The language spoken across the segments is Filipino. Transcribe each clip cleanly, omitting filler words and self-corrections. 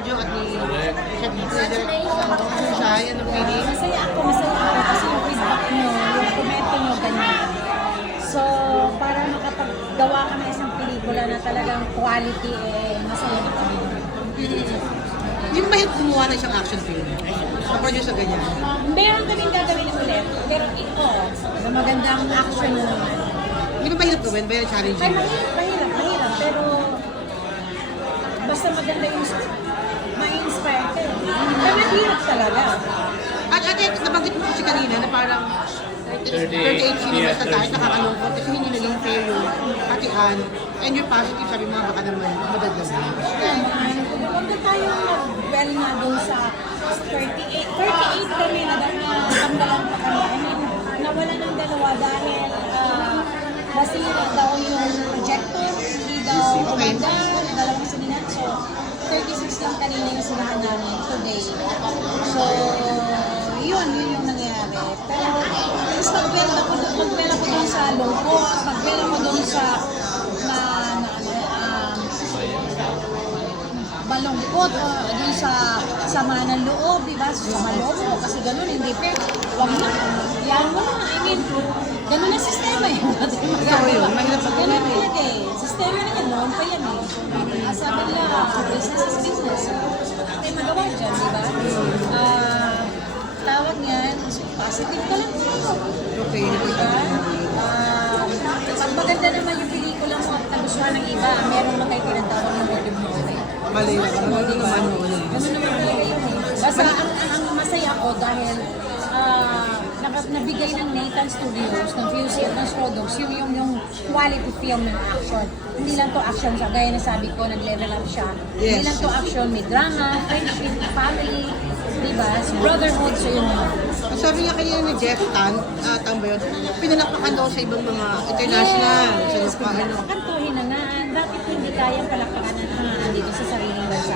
Arjo at ni Chef siya, yan ang feeling. Masaya ako kasi yung feedback nyo, yung komento nyo, ganyan. So, para makapaggawa ka ng isang pelikula na talagang quality, masaya na kami. Yung mahirap gumawa na siyang action film. Sa-produce sa ganyan. Meron kaming gagawin ulit, pero ito, na magandang action na naman. Hindi ba mahirap gawin? Ba yung challenging? Ay, mahirap, pero basta maganda yung ma-inspire ka. Pero mahirap talaga. At ate, nabanggit mo kasi kanina na parang 38 cinemas na tayo, nakakalungkot kasi hindi naging fair yung Ate Ann. And your positive, sabi mo baka naman madagdag na. Huwag na tayo mag-well na dun sa 38. 38 kami na tanggalan pa kami. I mean, nawala ng dalawa dahil nasira daw yung projector, hindi daw umanda, dalawang sinihan. So, 36 lang kanina yung sinahan namin today. So, yun yung nangyayari. Pero, mas mag-well ako dun sa lungkot, mag-well ako dun sa malungkot dun sa sama ng loob, diba? Sama loob mo kasi ganun, hindi fair. Huwag na, yan mo na. I mean, ganun ang sistema eh. Ganun talaga eh. Sistema na yan, noon pa yan eh. Sabi nila, business is business. May magawa dyan, diba? Tawag niyan, positive ka lang dito. Okay. Diba? Pag maganda naman yung pelikula mo at nagustuhan ng iba, meron na kayo tinatawag ng motive mo. Mali na. Ano naman mo? Ganun naman talaga yun eh. Basta ang masaya ko dahil nabigay ng Nathan Studios, ng Fusey at ng Strodogs, yung quality film ng action. Hindi lang to action siya, gaya na sabi ko, nag-level up siya. Hindi Yes. lang to action, may drama, friendship, family, diba? Brotherhood, so yun naman. Sabi nga kanina ni Jeff Tan ba yun? Pinalapakan daw sa ibang mga international. Yes, Sa ano. kantuhin na nga. Bakit hindi kayang palakpakan ng mga dito sa sariling bansa?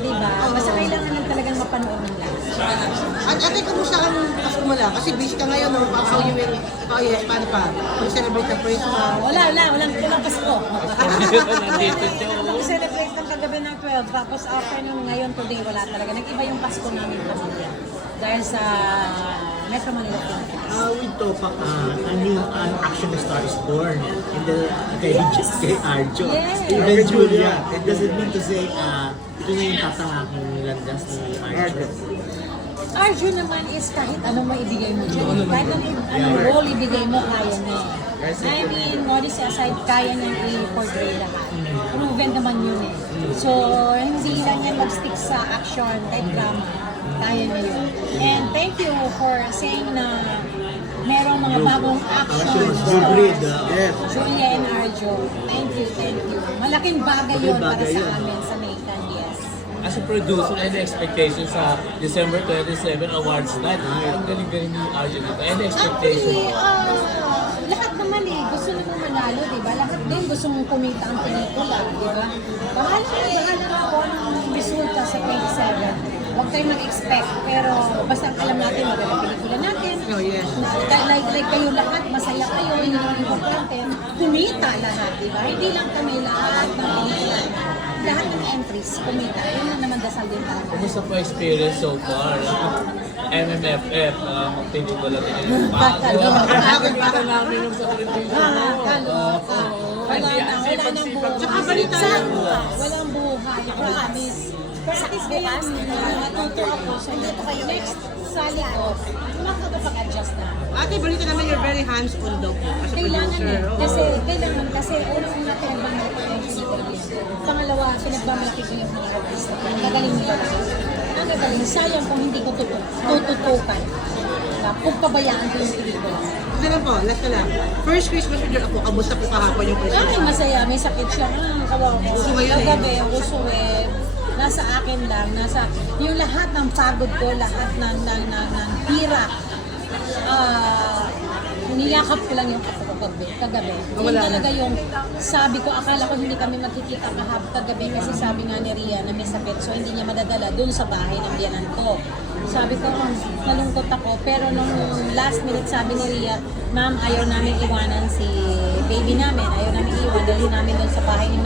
Diba? Basta kailangan lang talagang mapanood ng lahat. At ate, kamusta ka nung Pasko mo lang? Kasi busy ka ngayon, no? Papauwiin. Yes, paano pa? Mag-celebrate ng Christmas. Walang Pasko. Nandito siya. Mag-celebrate ng kagabi ng 12, tapos afternoon ngayon, today, wala talaga. Nag-iba yung Pasko namin pamilya. Dahil sa Metro Manila Philippines. With Topak, a new action star is born in the kay Arjo. Yes. Even Julia. It doesn't mean to say, ito na yung tatangakong landas ni Arjo. Arjo naman is kahit anong maibigay mo dyan. Kahit anong role ibigay mo, kaya niya. I mean, modesty aside, kaya niya i-portray lahat. Proven naman yun eh. So, hindi lang yan mag-stick sa action, kahit drama. Kaya niya yun. And thank you for saying na merong mga bagong action. New breed. Yes. Julia and Arjo. Thank you. Malaking bagay yun para bagay sa yun. amin, sa Nathan, yes. As a producer, any expectations sa December 27 awards night? Ang galing-galing ni Arjo dito. Any expectations? Actually, lahat naman eh. Gusto naman manalo, di ba? Lahat din gusto mong kumita ang pelikula, di ba? Bahala na ako ng resulta sa 27. Huwag tayong mag-expect, pero basta ang alam natin, maganda pelikula natin. Oh, yes. Like kayo lahat, masaya kayo, yun ang importante. Kumita lahat, di ba? Hindi lang kami lahat ng pelikula. Lahat ng entries, kumita. Yun lang naman dasal din tayo. Kumusta po experience so far? MMFF, pelikula din. Bakal. Para namin yung sa Kaloka. Wala nang buhay. Tsaka balita Walang buhay. Promise. Pero at least bukas, matuto ako. So, dito kayo. Next sali ko, makakapag-adjust na. Ate, balita naman you're very hands-on daw po as a Kailangan producer. eh. Oo. Kasi unang-una pinagmamalaki ko yung pelikula. Pangalawa, pinagmamalaki ko yung mga artista. Ang gagaling nila. Ang gagaling. Sayang kung hindi ko tututukan. Kung pabayaan ko yung pelikula. Ito lang po, last na lang. First Christmas with your apo, kamusta po kahapon yung Christmas? Ay, masaya. May sakit siya. Kawawa. Gusto ngayon eh. Kagabi, gusto eh. Nasa akin lang. Yung lahat ng pagod ko, lahat ng hirap. Niyakap ko lang yung apo ko kagabi. Yun talaga yung sabi ko, akala ko hindi kami magkikita kagabi kasi sabi nga ni Ria na may sakit, so hindi niya madadala dun sa bahay ng biyanan ko. Sabi ko, malungkot ako, pero nung last minute sabi ni Ria, ma'am, ayaw namin iwanan si baby namin, ayaw namin iwan, dali namin dun sa bahay ni